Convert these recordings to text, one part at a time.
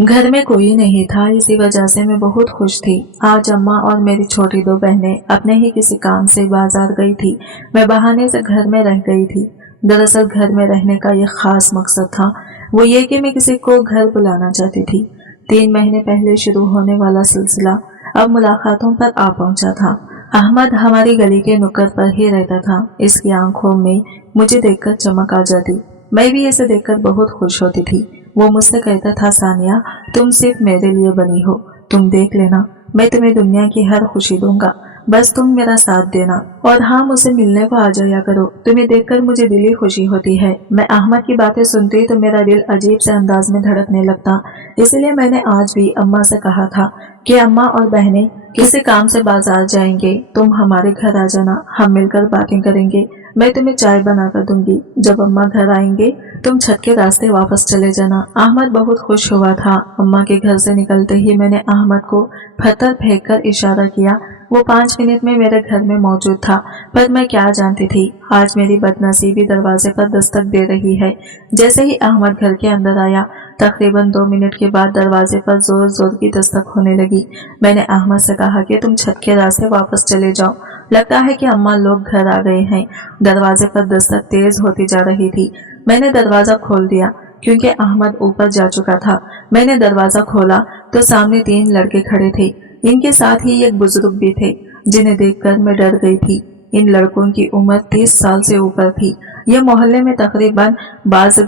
घर में कोई नहीं था, इसी वजह से मैं बहुत खुश थी। आज अम्मा और मेरी छोटी दो बहनें अपने ही किसी काम से बाजार गई थी। मैं बहाने से घर में रह गई थी। दरअसल घर में रहने का ये खास मकसद था, वो ये कि मैं किसी को घर बुलाना चाहती थी। 3 महीने पहले शुरू होने वाला सिलसिला अब मुलाकातों पर आ पहुंचा था। अहमद हमारी गली के नुक्कड़ पर ही रहता था। इसकी आंखों में मुझे देखकर चमक आ जाती। मैं भी इसे देखकर बहुत खुश होती थी। वो मुझसे कहता था, सानिया तुम सिर्फ मेरे लिए बनी हो, तुम देख लेना, मैं तुम्हें दुनिया की हर खुशी दूंगा, बस तुम मेरा साथ देना। और हाँ, मुझसे मिलने को आ जाया करो, तुम्हें देखकर मुझे दिली खुशी होती है। मैं अहमद की बातें सुनती तो मेरा दिल अजीब से अंदाज में धड़कने लगता। इसलिए मैंने आज भी अम्मा से कहा था कि अम्मा और बहनें किसी काम से बाजार जाएंगे, तुम हमारे घर आ जाना, हम मिलकर बातें करेंगे, मैं तुम्हें चाय बनाकर दूंगी। जब अम्मा घर आएंगे तुम छत के रास्ते वापस चले जाना। अहमद बहुत खुश हुआ था। अम्मा के घर से निकलते ही मैंने अहमद को पत्थर फेंक कर इशारा किया। वो 5 मिनट में मेरे घर में मौजूद था, पर मैं क्या जानती थी आज मेरी बदनसीबी दरवाजे पर दस्तक दे रही है। जैसे ही अहमद घर के अंदर आया, तकरीबन 2 मिनट के बाद दरवाजे पर जोर जोर की दस्तक होने लगी। मैंने अहमद से कहा कि तुम छत के रास्ते वापस चले जाओ, लगता है कि अम्मा लोग घर आ गए हैं। दरवाजे पर दस्तक तेज होती जा रही थी। मैंने दरवाजा खोल दिया क्योंकि अहमद ऊपर जा चुका था। मैंने दरवाजा खोला तो सामने 3 लड़के खड़े थे। इनके साथ ही एक बुजुर्ग भी थे, जिन्हें देखकर मैं डर गई थी। इन लड़कों की उम्र 30 साल से ऊपर थी। ये मोहल्ले में तकरीबन बाज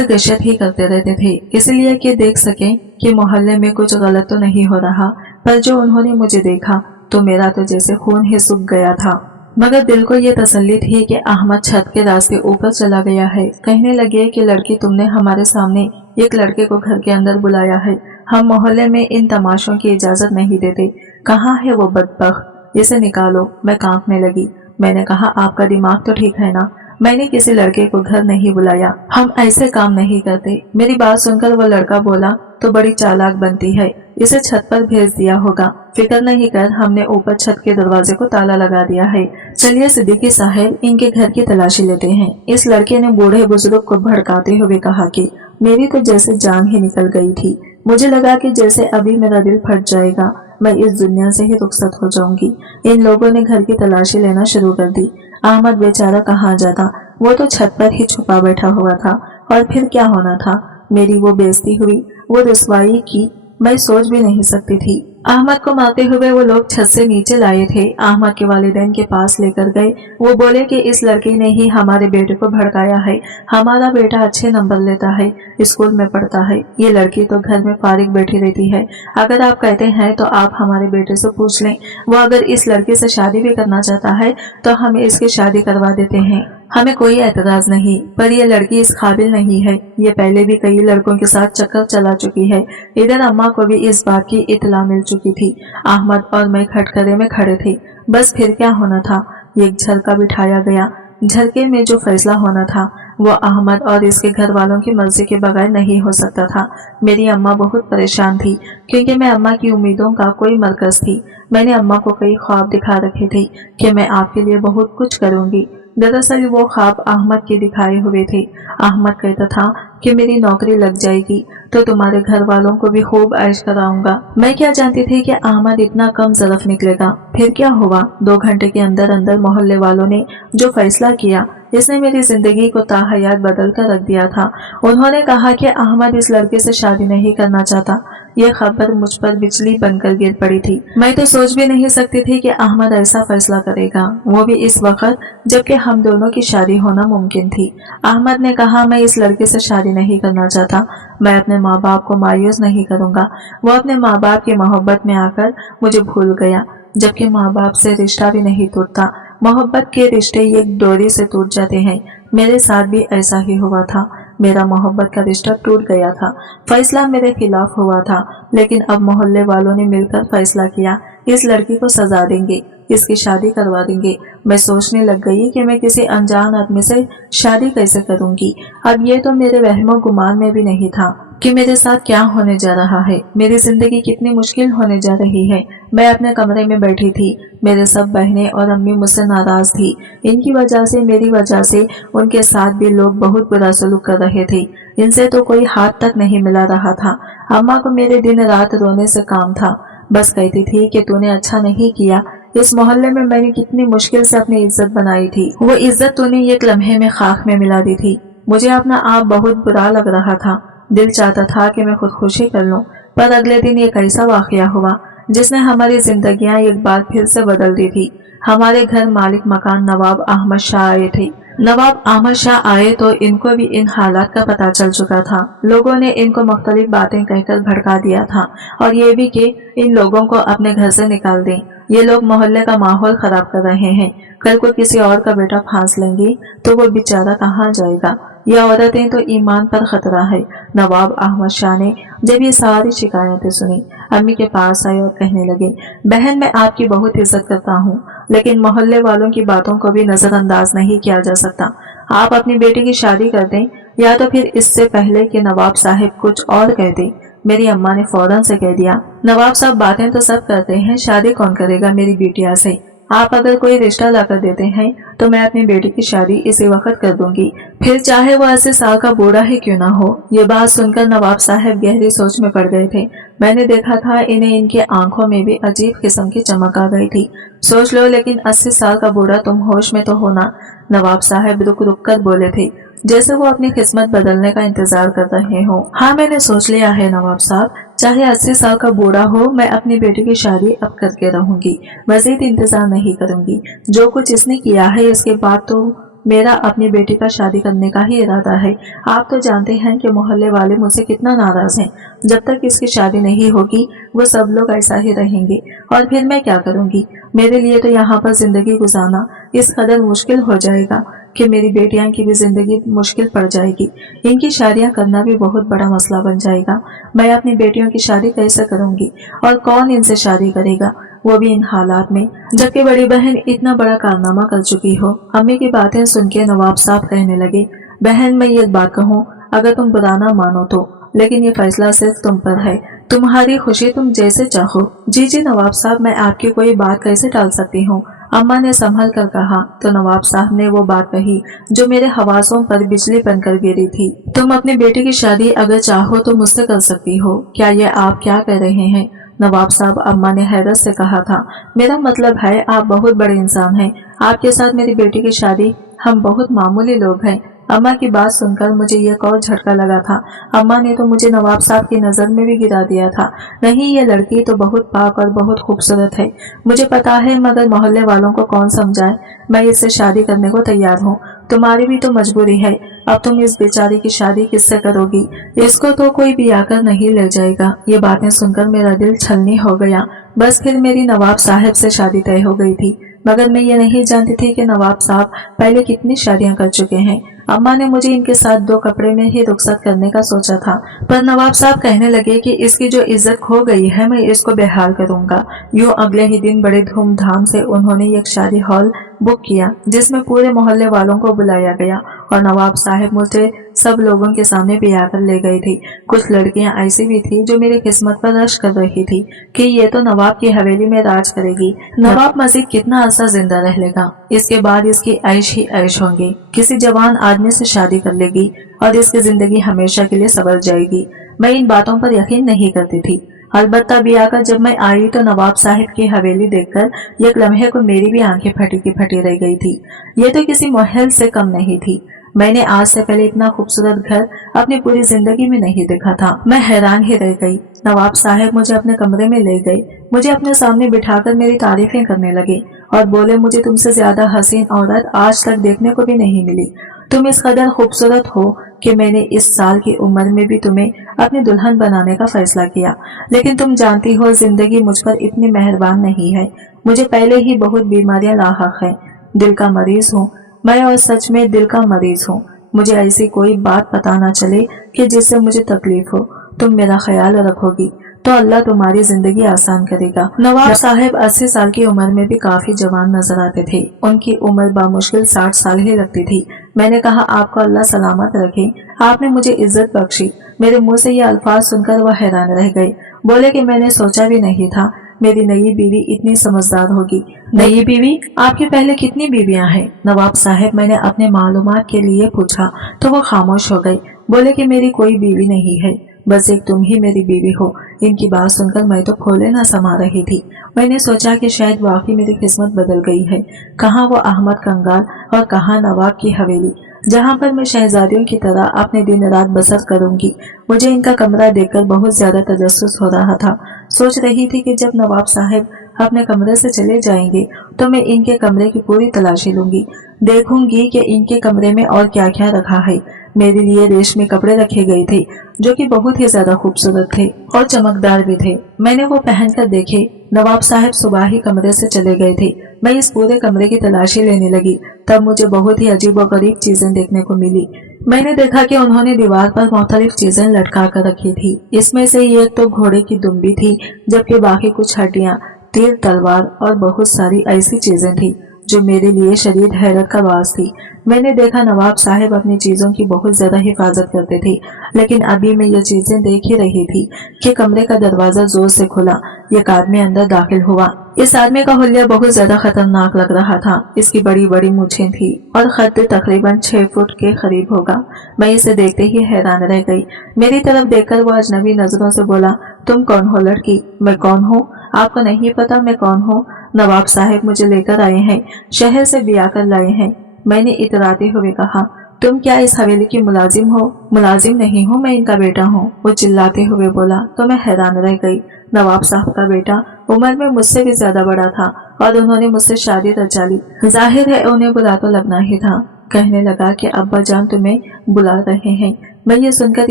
गश्त ही करते रहते थे, इसलिए कि देख सकें कि मोहल्ले में कुछ गलत तो नहीं हो रहा। पर जो उन्होंने मुझे देखा तो मेरा तो जैसे खून ही सूख गया था। मगर दिल को ये तसल्ली थी कि अहमद छत के रास्ते ऊपर चला गया है। कहने लगे कि लड़की, तुमने हमारे सामने एक लड़के को घर के अंदर बुलाया है, हम मोहल्ले में इन तमाशों की इजाजत नहीं देते। कहाँ है वो बदबख्त, इसे निकालो। मैं कांपने लगी। मैंने कहा, आपका दिमाग तो ठीक है ना, मैंने किसी लड़के को घर नहीं बुलाया, हम ऐसे काम नहीं करते। मेरी बात सुनकर वो लड़का बोला, तो बड़ी चालाक बनती है, इसे छत पर भेज दिया होगा। फिक्र नहीं कर, हमने ऊपर छत के दरवाजे को ताला लगा दिया है। चलिए सिद्दीकी साहब, इनके घर की तलाशी लेते हैं। इस लड़के ने बूढ़े बुजुर्ग को भड़काते हुए कहा कि मेरी तो जैसे जान ही निकल गई थी। मुझे लगा कि जैसे अभी मेरा दिल फट जाएगा, मैं इस दुनिया से ही रुखसत हो जाऊंगी। इन लोगों ने घर की तलाशी लेना शुरू कर दी। अहमद बेचारा कहाँ जाता, वो तो छत पर ही छुपा बैठा हुआ था। और फिर क्या होना था, मेरी वो बेइज्जती हुई, वो रुसवाई की मैं सोच भी नहीं सकती थी। अहमद को मारते हुए वो लोग छत से नीचे लाए थे, अहमद के वालिदैन के पास लेकर गए। वो बोले कि इस लड़के ने ही हमारे बेटे को भड़काया है, हमारा बेटा अच्छे नंबर लेता है, स्कूल में पढ़ता है, ये लड़की तो घर में फारिग बैठी रहती है। अगर आप कहते हैं तो आप हमारे बेटे से पूछ लें, वो अगर इस लड़के से शादी भी करना चाहता है तो हम इसकी शादी करवा देते हैं, हमें कोई एतराज नहीं। पर ये लड़की इस काबिल नहीं है, ये पहले भी कई लड़कों के साथ चक्कर चला चुकी है। इधर अम्मा को भी इस बात की इत्तला मिल चुकी थी। अहमद और मैं खटखरे में खड़े थे। बस फिर क्या होना था, एक झरका बिठाया गया। झरके में जो फैसला होना था वो अहमद और इसके घर वालों की मर्जी के बगैर नहीं हो सकता था। मेरी अम्मा बहुत परेशान थी क्योंकि मैं अम्मा की उम्मीदों का कोई मरकज थी। मैंने अम्मा को कई ख्वाब दिखा रखे थे कि मैं आपके लिए बहुत कुछ करूंगी। दरअसल वो ख्वाब अहमद के दिखाए हुए थे। अहमद कहता था कि मेरी नौकरी लग जाएगी तो तुम्हारे घर वालों को भी खूब ऐश कराऊंगा। मैं क्या जानती थी कि अहमद इतना कम ज़रफ निकलेगा। फिर क्या हुआ, 2 घंटे के अंदर अंदर मोहल्ले वालों ने जो फैसला किया, इसने मेरी जिंदगी को ताहयात बदल कर रख दिया था। उन्होंने कहा कि अहमद इस लड़के से शादी नहीं करना चाहता। यह खबर मुझ पर बिजली बनकर गिर पड़ी थी। मैं तो सोच भी नहीं सकती थी कि अहमद ऐसा फैसला करेगा, वो भी इस वक्त जबकि हम दोनों की शादी होना मुमकिन थी। अहमद ने कहा, मैं इस लड़के से शादी नहीं करना चाहता, मैं अपने माँ बाप को मायूस नहीं करूंगा। वो अपने माँ बाप की मोहब्बत में आकर मुझे भूल गया, जबकि माँ बाप से रिश्ता भी नहीं टूटता, मोहब्बत के रिश्ते एक डोरी से टूट जाते हैं। मेरे साथ भी ऐसा ही हुआ था, मेरा मोहब्बत का रिश्ता टूट गया था। फैसला मेरे खिलाफ हुआ था, लेकिन अब मोहल्ले वालों ने मिलकर फैसला किया, इस लड़की को सजा देंगे, इसकी शादी करवा देंगे। मैं सोचने लग गई कि मैं किसी अनजान आदमी से शादी कैसे करूंगी। अब ये तो मेरे वहमो गुमान में भी नहीं था कि मेरे साथ क्या होने जा रहा है, मेरी जिंदगी कितनी मुश्किल होने जा रही है। मैं अपने कमरे में बैठी थी। मेरे सब बहनें और अम्मी मुझसे नाराज थी। इनकी वजह से, मेरी वजह से उनके साथ भी लोग बहुत बुरा सलूक कर रहे थे। इनसे तो कोई हाथ तक नहीं मिला रहा था। अम्मा को मेरे दिन रात रोने से काम था। बस कहती थी कि तूने अच्छा नहीं किया। इस मोहल्ले में मैंने कितनी मुश्किल से अपनी इज्जत बनाई थी, वो इज्जत तूने एक लम्हे में खाक में मिला दी थी। मुझे अपना आप बहुत बुरा लग रहा था। दिल चाहता था कि मैं खुदकुशी कर लूं, पर अगले दिन एक ऐसा वाकया हुआ जिसने हमारी जिंदगियां एक बार फिर से बदल दी थी। हमारे घर मालिक मकान नवाब अहमद शाह आए थे। नवाब अहमद शाह आए तो इनको भी इन हालात का पता चल चुका था। लोगों ने इनको मुख्तलिफ बातें कहकर भड़का दिया था और ये भी कि इन लोगों को अपने घर से निकाल दें। ये लोग मोहल्ले का माहौल खराब कर रहे हैं। कल को किसी और का बेटा फांस लेंगी तो वो बेचारा कहाँ जाएगा। ये औरतें तो ईमान पर खतरा है। नवाब अहमद शाह ने जब ये सारी शिकायतें सुनी, अम्मी के पास आए और कहने लगे, बहन मैं आपकी बहुत इज्जत करता हूँ, लेकिन मोहल्ले वालों की बातों को भी नजरअंदाज नहीं किया जा सकता। आप अपनी बेटी की शादी कर दें या तो फिर इससे पहले कि नवाब साहब कुछ और कह दें। मेरी अम्मा ने फौरन से कह दिया, नवाब साहब बातें तो सब करते हैं, शादी कौन करेगा मेरी बिटिया से। आप अगर कोई रिश्ता लाकर देते हैं तो मैं अपनी बेटी की शादी इसी वक्त कर दूंगी, फिर चाहे वो 80 साल का बूढ़ा ही क्यों ना हो। ये बात सुनकर नवाब साहब गहरी सोच में पड़ गए थे। मैंने देखा था इन्हें इनके आंखों में भी अजीब किस्म की चमक आ गई थी। सोच लो, लेकिन 80 साल का बूढ़ा तुम होश में तो हो ना। नवाब साहब रुक रुक कर बोले थे, जैसे वो अपनी किस्मत बदलने का इंतजार कर रहे हो। हाँ मैंने सोच लिया है नवाब साहब, चाहे 80 साल का बूढ़ा हो, मैं अपनी बेटी की शादी अब करके रहूंगी, मजीद इंतजार नहीं करूंगी। जो कुछ इसने किया है इसके बाद तो मेरा अपनी बेटी का शादी करने का ही इरादा है। आप तो जानते हैं कि मोहल्ले वाले मुझसे कितना नाराज हैं। जब तक इसकी शादी नहीं होगी वो सब लोग ऐसा ही रहेंगे और फिर मैं क्या करूंगी। मेरे लिए तो यहाँ पर जिंदगी गुजारना इस कदर मुश्किल हो जाएगा कि मेरी बेटियां की भी जिंदगी मुश्किल पड़ जाएगी। इनकी शादियां करना भी बहुत बड़ा मसला बन जाएगा। मैं अपनी बेटियों की शादी कैसे करूंगी और कौन इनसे शादी करेगा, वो भी इन हालात में, जबकि बड़ी बहन इतना बड़ा कारनामा कर चुकी हो। अम्मी की बातें सुन के नवाब साहब कहने लगे, बहन मैं एक बात कहूँ, अगर तुम बुरा ना मानो तो, लेकिन ये फैसला सिर्फ तुम पर है, तुम्हारी खुशी तुम जैसे चाहो। जी नवाब साहब, मैं आपकी कोई बात कैसे टाल सकती हूँ। अम्मा ने संभल कर कहा तो नवाब साहब ने वो बात कही जो मेरे हवासों पर बिजली बनकर गिरी थी। तुम अपनी बेटी की शादी अगर चाहो तो मुझसे कर सकती हो। क्या ये आप क्या कह रहे हैं? नवाब साहब, अम्मा ने हैरत से कहा था, मेरा मतलब है आप बहुत बड़े इंसान हैं। आपके साथ मेरी बेटी की शादी, हम बहुत मामूली लोग हैं। अम्मा की बात सुनकर मुझे एक और झटका लगा था। अम्मा ने तो मुझे नवाब साहब की नजर में भी गिरा दिया था। नहीं, ये लड़की तो बहुत पाक और बहुत खूबसूरत है, मुझे पता है, मगर मोहल्ले वालों को कौन समझाए। मैं इससे शादी करने को तैयार हूँ। तुम्हारी भी तो मजबूरी है। अब तुम इस बेचारी की शादी किससे करोगी? इसको तो कोई भी आकर नहीं ले जाएगा। ये बातें सुनकर मेरा दिल छलनी हो गया। बस फिर मेरी नवाब साहब से शादी तय हो गई थी, मगर मैं ये नहीं जानती थी कि नवाब साहब पहले कितनी शादियां कर चुके हैं। अम्मा ने मुझे इनके साथ 2 कपड़े में ही रुखसत करने का सोचा था, पर नवाब साहब कहने लगे कि इसकी जो इज्जत खो गई है मैं इसको बेहाल करूंगा। यूं अगले ही दिन बड़े धूमधाम से उन्होंने एक शादी हॉल बुक किया जिसमें पूरे मोहल्ले वालों को बुलाया गया और नवाब साहब मुझे सब लोगों के सामने बिया कर ले गई थी। कुछ लड़कियां ऐसी भी थी जो मेरी किस्मत पर रश कर रही थी कि ये तो नवाब की हवेली में राज करेगी। नवाब मजीद कितना अरसा जिंदा रह लेगा, इसके बाद इसकी ऐश ही ऐश होंगी। किसी जवान आदमी से शादी कर लेगी और इसकी जिंदगी हमेशा के लिए संवर जाएगी। मैं इन बातों पर यकीन नहीं करती थी। अलबत्ता ब्याह कर जब मैं आई तो नवाब साहब की हवेली देखकर एक लम्हे को मेरी भी आंखें फटी की फटी रह गई थी। ये तो किसी महल से कम नहीं थी। मैंने आज से पहले इतना खूबसूरत घर अपनी पूरी जिंदगी में नहीं देखा था। मैं हैरान ही रह गई। नवाब साहब मुझे अपने कमरे में ले गए, मुझे अपने सामने बिठाकर मेरी तारीफें करने लगे और बोले, मुझे तुमसे ज्यादा हसीन औरत आज तक देखने को भी नहीं मिली। तुम इस कदर खूबसूरत हो कि मैंने इस साल की उम्र में भी तुम्हें अपनी दुल्हन बनाने का फैसला किया। लेकिन तुम जानती हो जिंदगी मुझ पर इतनी मेहरबान नहीं है। मुझे पहले ही बहुत बीमारियां लाहक है। दिल का मरीज हूँ मैं, और सच में दिल का मरीज हूँ। मुझे ऐसी कोई बात पता ना चले कि जिससे मुझे तकलीफ हो। तुम मेरा ख्याल रखोगी तो अल्लाह तुम्हारी जिंदगी आसान करेगा। नवाब साहब 80 साल की उम्र में भी काफी जवान नजर आते थे। उनकी उम्र बामुश्किल 60 साल ही लगती थी। मैंने कहा, आपको अल्लाह सलामत रखे, आपने मुझे इज्जत बख्शी। मेरे मुंह से ये अल्फाज सुनकर वह हैरान रह गए। बोले कि मैंने सोचा भी नहीं था मेरी नई बीवी इतनी समझदार होगी। नई बीवी? आपकी पहले कितनी बीवियां हैं? नवाब साहब, मैंने अपने मालूमात के लिए पूछा तो वो खामोश हो गई। बोले कि मेरी कोई बीवी नहीं है, बस एक तुम ही मेरी बीवी हो। इनकी बात सुनकर मैं तो खोले न समा रही थी। मैंने सोचा कि शायद वाकई मेरी किस्मत बदल गई है। कहाँ वो अहमद कंगाल और कहाँ नवाब की हवेली, जहाँ पर मैं शहजादियों की तरह अपने दिन रात बसर करूंगी। मुझे इनका कमरा देखकर बहुत ज्यादा तजस्सुस हो रहा था। सोच रही थी कि जब नवाब साहब अपने कमरे से चले जाएंगे तो मैं इनके कमरे की पूरी तलाशी लूंगी, देखूंगी कि इनके कमरे में और क्या क्या रखा है। मेरे लिए रेशमी कपड़े रखे गए थे जो कि बहुत ही ज्यादा खूबसूरत थे और चमकदार भी थे। मैंने वो पहनकर देखे। नवाब साहब सुबह ही कमरे से चले गए थे। मैं इस पूरे कमरे की तलाशी लेने लगी। तब मुझे बहुत ही अजीब और गरीब चीजें देखने को मिली। मैंने देखा कि उन्होंने दीवार पर मुख्तलिफ चीजें लटका कर रखी थी। इसमें से एक तो घोड़े की दुम्बी थी, जबकि बाकी कुछ हड्डियां, तीर तलवार और बहुत सारी ऐसी चीजें थी जो मेरे लिए शदीद हैरत का बास थी। मैंने देखा नवाब साहब अपनी चीजों की बहुत ज्यादा हिफाजत करते थे, लेकिन अभी मैं ये चीजें देख ही रही थी कि कमरे का दरवाजा जोर से खुला। एक आदमी अंदर दाखिल हुआ। इस आदमी का हुलिया बहुत ज्यादा खतरनाक लग रहा था। इसकी बड़ी बड़ी मूछें थी और कद तकरीबन 6 फुट के करीब होगा। मैं इसे देखते ही हैरान रह गई। मेरी तरफ देखकर वो अजनबी नजरों से बोला, तुम कौन हो लड़की? मैं कौन हूँ? आपको नहीं पता मैं कौन हूँ? नवाब साहब मुझे लेकर आए हैं, शहर से ब्याह कर लाए हैं। मैंने इतराते हुए कहा, तुम क्या इस हवेली की मुलाजिम हो? मुलाजिम नहीं हूँ, मैं इनका बेटा हूँ। वो चिल्लाते हुए बोला तो मैं हैरान रह गई। नवाब साहब का बेटा उम्र में मुझसे भी ज्यादा बड़ा था और उन्होंने मुझसे शादी रचा ली। जाहिर है उन्हें बुरा तो लगना ही था। कहने लगा कि अब्बा जान तुम्हें बुला रहे हैं। मैं ये सुनकर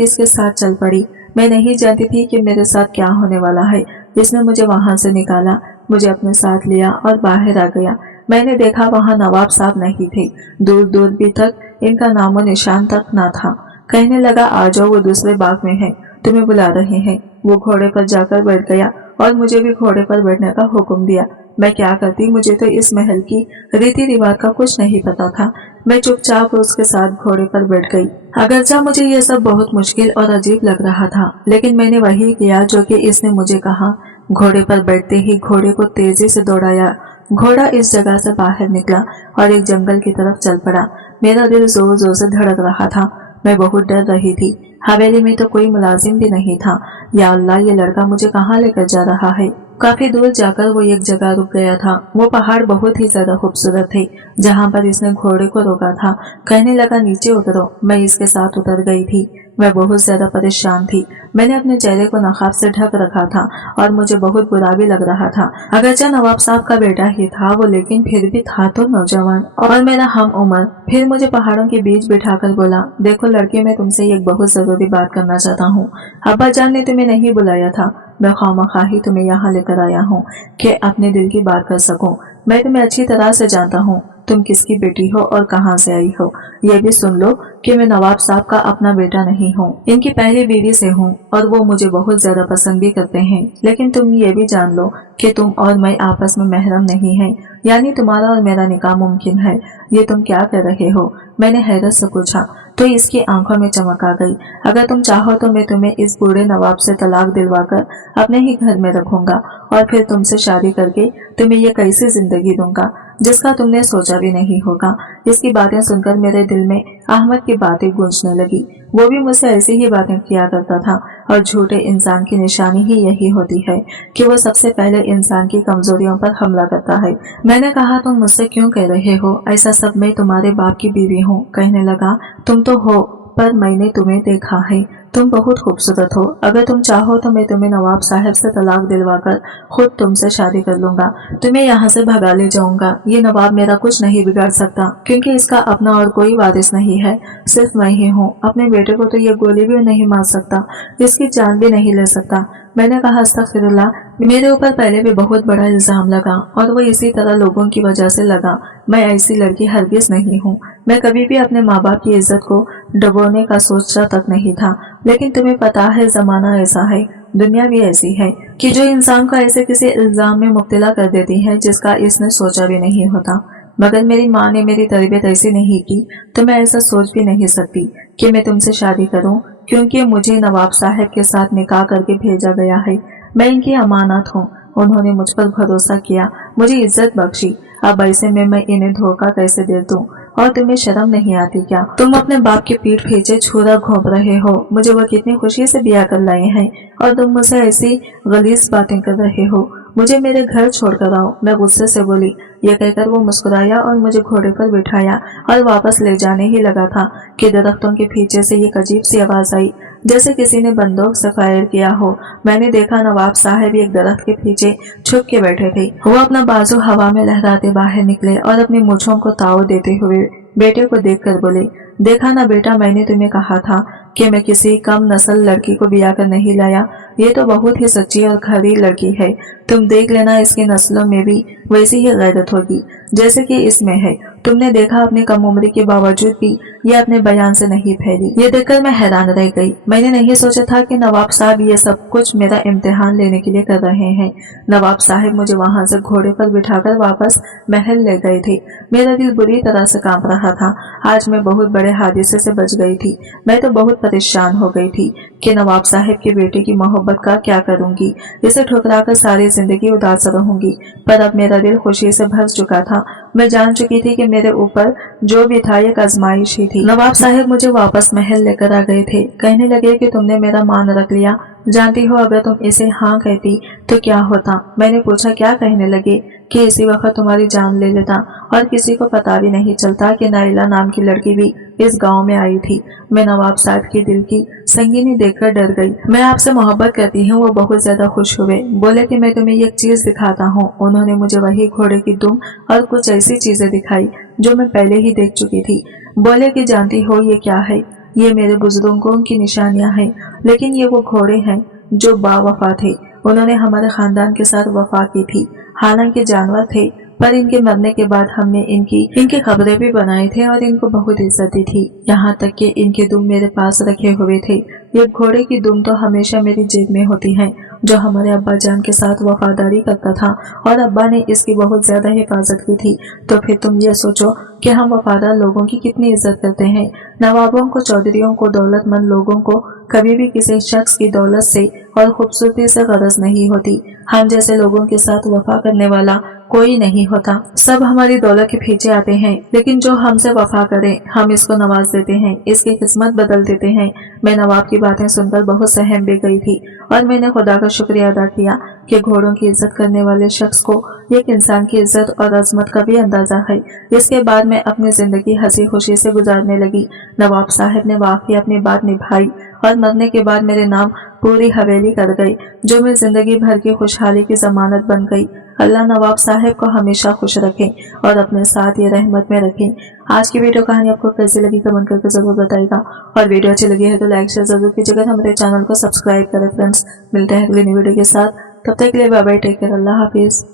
इसके साथ चल पड़ी। मैं नहीं जानती थी कि मेरे साथ क्या होने वाला है। इसने मुझे वहां से निकाला, मुझे अपने साथ लिया और बाहर आ गया। मैंने देखा वहां नवाब साहब नहीं थे। दूर दूर भी तक इनका नामो निशान तक ना था। कहने लगा, आ जाओ, वो दूसरे बाग में है, तुम्हें बुला रहे हैं। वो घोड़े पर जाकर बैठ गया और मुझे भी घोड़े पर बैठने का हुक्म दिया। मैं क्या करती, मुझे तो इस महल की रीति रिवाज का कुछ नहीं पता था। मैं चुपचाप उसके साथ घोड़े पर बैठ गई। अगरचा मुझे ये सब बहुत मुश्किल और अजीब लग रहा था, लेकिन मैंने वही किया जो कि इसने मुझे कहा। घोड़े पर बैठते ही घोड़े को तेजी से दौड़ाया। घोड़ा इस जगह से बाहर निकला और एक जंगल की तरफ चल पड़ा। मेरा दिल जोर जोर से धड़क रहा था। मैं बहुत डर रही थी। हवेली में तो कोई मुलाजिम भी नहीं था। या अल्लाह, ये लड़का मुझे कहाँ लेकर जा रहा है? काफी दूर जाकर वो एक जगह रुक गया था। वो पहाड़ बहुत ही ज्यादा खूबसूरत थे जहाँ पर इसने घोड़े को रोका था। कहने लगा, नीचे उतरो। मैं इसके साथ उतर गई थी। मैं बहुत ज्यादा परेशान थी। मैंने अपने चेहरे को नकाब से ढक रखा था और मुझे बहुत बुरा भी लग रहा था। अगरचे नवाब साहब का बेटा ही था वो, लेकिन फिर भी था तो नौजवान और मेरा हम उम्र। फिर मुझे पहाड़ों के बीच बिठाकर बोला, देखो लड़की, मैं तुमसे एक बहुत जरूरी बात करना चाहता हूँ। अब्बा जान ने तुम्हें नहीं बुलाया था। मैं खामखाही तुम्हें यहाँ लेकर आया हूँ कि अपने दिल की बात कर सकूं। मैं तुम्हें अच्छी तरह से जानता हूँ, तुम किसकी बेटी हो और कहाँ से आई हो। ये भी सुन लो कि मैं नवाब साहब का अपना बेटा नहीं हूँ, इनकी पहली बीवी से हूँ और वो मुझे बहुत ज्यादा पसंद भी करते हैं। लेकिन तुम ये भी जान लो कि तुम और मैं आपस में महरम नहीं है, यानी तुम्हारा और मेरा निकाह मुमकिन है। ये तुम क्या कर रहे हो? मैंने हैरत से पूछा तो इसकी आंखों में चमक आ गई। अगर तुम चाहो तो मैं तुम्हें इस बूढ़े नवाब से तलाक दिलवाकर अपने ही घर में रखूंगा और फिर तुमसे शादी करके तुम्हें ये कैसी जिंदगी दूंगा जिसका तुमने सोचा भी नहीं होगा। इसकी बातें सुनकर मेरे दिल में अहमद की बातें गूंजने लगी। वो भी मुझसे ऐसी ही बातें किया करता था और झूठे इंसान की निशानी ही यही होती है कि वो सबसे पहले इंसान की कमजोरियों पर हमला करता है। मैंने कहा, तुम मुझसे क्यों कह रहे हो ऐसा सब? मैं तुम्हारे बाप की बीवी हूँ। कहने लगा, तुम तो हो, पर मैंने तुम्हें देखा है, तुम बहुत खूबसूरत हो। अगर तुम चाहो तो मैं तुम्हें नवाब साहब से तलाक दिलवाकर खुद तुमसे शादी कर लूंगा, तुम्हें यहाँ से भगा ले जाऊंगा। ये नवाब मेरा कुछ नहीं बिगाड़ सकता क्योंकि इसका अपना और कोई वारिस नहीं है, सिर्फ मैं ही हूँ। अपने बेटे को तो ये गोली भी नहीं मार सकता, इसकी जान भी नहीं ले सकता। मैंने कहा, अस्तगफिरुल्लाह, मेरे ऊपर पहले भी बहुत बड़ा इल्जाम लगा और वो इसी तरह लोगों की वजह से लगा। मैं ऐसी लड़की हरगिज नहीं हूँ। मैं कभी भी अपने माँ बाप की इज्जत को डुबोने का सोचा तक नहीं था। लेकिन तुम्हें पता है जमाना ऐसा है, दुनिया भी ऐसी है कि जो इंसान को ऐसे किसी इल्जाम में मुब्तला कर देती है जिसका इसने सोचा भी नहीं होता। मगर मेरी माँ ने मेरी तरबियत ऐसी नहीं की तो मैं ऐसा सोच भी नहीं सकती कि मैं तुमसे शादी करूं क्योंकि मुझे नवाब साहब के साथ निकाह करके भेजा गया है। मैं इनकी अमानत हूँ। उन्होंने मुझ पर भरोसा किया, मुझे इज्जत बख्शी। अब ऐसे में मैं इन्हें धोखा कैसे दे दूं? और तुम्हें शर्म नहीं आती क्या? तुम अपने बाप के पीठ पीछे छुरा घोंप रहे हो। मुझे वो कितनी खुशी से ब्याह कर लाए हैं और तुम मुझसे ऐसी गलीज बातें कर रहे हो। मुझे मेरे घर छोड़कर आओ। मैं गुस्से से बोली। ये कहकर वो मुस्कुराया और मुझे घोड़े पर बिठाया और वापस ले जाने ही लगा था कि दरख्तों के पीछे से एक अजीब सी आवाज आई, जैसे किसी ने बंदूक से फायर किया हो। मैंने देखा नवाब साहब एक दरख्त के पीछे छुप के बैठे थे। वो अपना बाजू हवा में लहराते बाहर निकले और अपनी मूंछों को ताव देते हुए बेटे को देखकर बोले, देखा ना बेटा, मैंने तुम्हें कहा था कि मैं किसी कम नस्ल लड़की को ब्याह कर नहीं लाया। ये तो बहुत ही सच्ची और खरी लड़की है। तुम देख लेना, इसकी नस्लों में भी वैसी ही गैरत होगी जैसे कि इसमें है। तुमने देखा अपनी कम उम्र के बावजूद भी ये अपने बयान से नहीं फैली। ये देखकर मैं हैरान रह गई। मैंने नहीं सोचा था कि नवाब साहब ये सब कुछ मेरा इम्तिहान लेने के लिए कर रहे हैं। नवाब साहब मुझे वहां से घोड़े पर बिठाकर वापस महल ले गए थे। मेरा दिल बुरी तरह से कांप रहा था। आज मैं बहुत बड़े हादसे से बच गई थी। मैं तो बहुत परेशान हो गई थी कि नवाब साहब के बेटे की मोहब्बत का क्या करूंगी। इसे ठुकराकर सारी जिंदगी उदास रहूंगी। पर अब मेरा दिल खुशी से भर चुका था। मैं जान चुकी थी कि मेरे ऊपर जो भी था एक आजमाइश ही थी। नवाब साहब मुझे वापस महल लेकर आ गए थे। कहने लगे कि तुमने मेरा मान रख लिया। जानती हो, अगर तुम इसे हाँ कहती तो क्या होता? मैंने पूछा। क्या कहने लगे कि इसी वक्त तुम्हारी जान ले लेता और किसी को पता भी नहीं चलता कि नाइला नाम की लड़की भी इस गांव में आई थी। मैं नवाब साहब के दिल की संगीनी देखकर डर गई। मैं आपसे मोहब्बत करती हूँ। वो बहुत ज्यादा खुश हुए। बोले कि मैं तुम्हें एक चीज दिखाता हूँ। उन्होंने मुझे वही घोड़े की दुम और कुछ ऐसी चीजें दिखाई जो मैं पहले ही देख चुकी थी। बोले कि जानती हो ये क्या है? ये मेरे बुजुर्गों की निशानियां हैं, लेकिन ये वो घोड़े हैं जो बावफा थे। उन्होंने हमारे खानदान के साथ वफा की थी। हालांकि जानवर थे, पर इनके मरने के बाद हमने इनकी खबरें भी बनाए थे और इनको बहुत इज्जत दी थी। यहाँ तक कि इनके दुम मेरे पास रखे हुए थे। ये घोड़े की दुम तो हमेशा मेरी जेब में होती है, जो हमारे अब्बा जान के साथ वफादारी करता था और अब्बा ने इसकी बहुत ज्यादा हिफाजत की थी। तो फिर तुम ये सोचो कि हम वफादार लोगों की कितनी इज्जत करते हैं। नवाबों को, चौधरियों को, दौलतमंद लोगों को कभी भी किसी शख्स की दौलत से और खूबसूरती से गरज नहीं होती। हम जैसे लोगों के साथ वफा करने वाला कोई नहीं होता। सब हमारी दौलत के पीछे आते हैं, लेकिन जो हमसे वफा करे हम इसको नवाज देते हैं, इसकी किस्मत बदल देते हैं। मैं नवाब की बातें सुनकर बहुत सहम भी गई थी और मैंने खुदा का शुक्रिया अदा किया कि घोड़ों की इज्जत करने वाले शख्स को एक इंसान की इज्जत और अजमत का भी अंदाजा है। इसके बाद मैं अपनी जिंदगी हंसी खुशी से गुजारने लगी। नवाब साहब ने वाकई अपनी बात निभाई और मरने के बाद मेरे नाम पूरी हवेली कर गई, जो मैं जिंदगी भर की खुशहाली की जमानत बन गई। अल्लाह नवाब साहब को हमेशा खुश रखें और अपने साथ ये रहमत में रखें। आज की वीडियो कहानी आपको कैसी लगी कमेंट करके जरूर बताइएगा और वीडियो अच्छी लगी है तो लाइक शेयर जरूर कीजिएगा। हमारे चैनल को सब्सक्राइब करें फ्रेंड्स। मिलते हैं अगली वीडियो के साथ। तब तक के लिए बाय बाय, टेक केयर, अल्लाह हाफिज।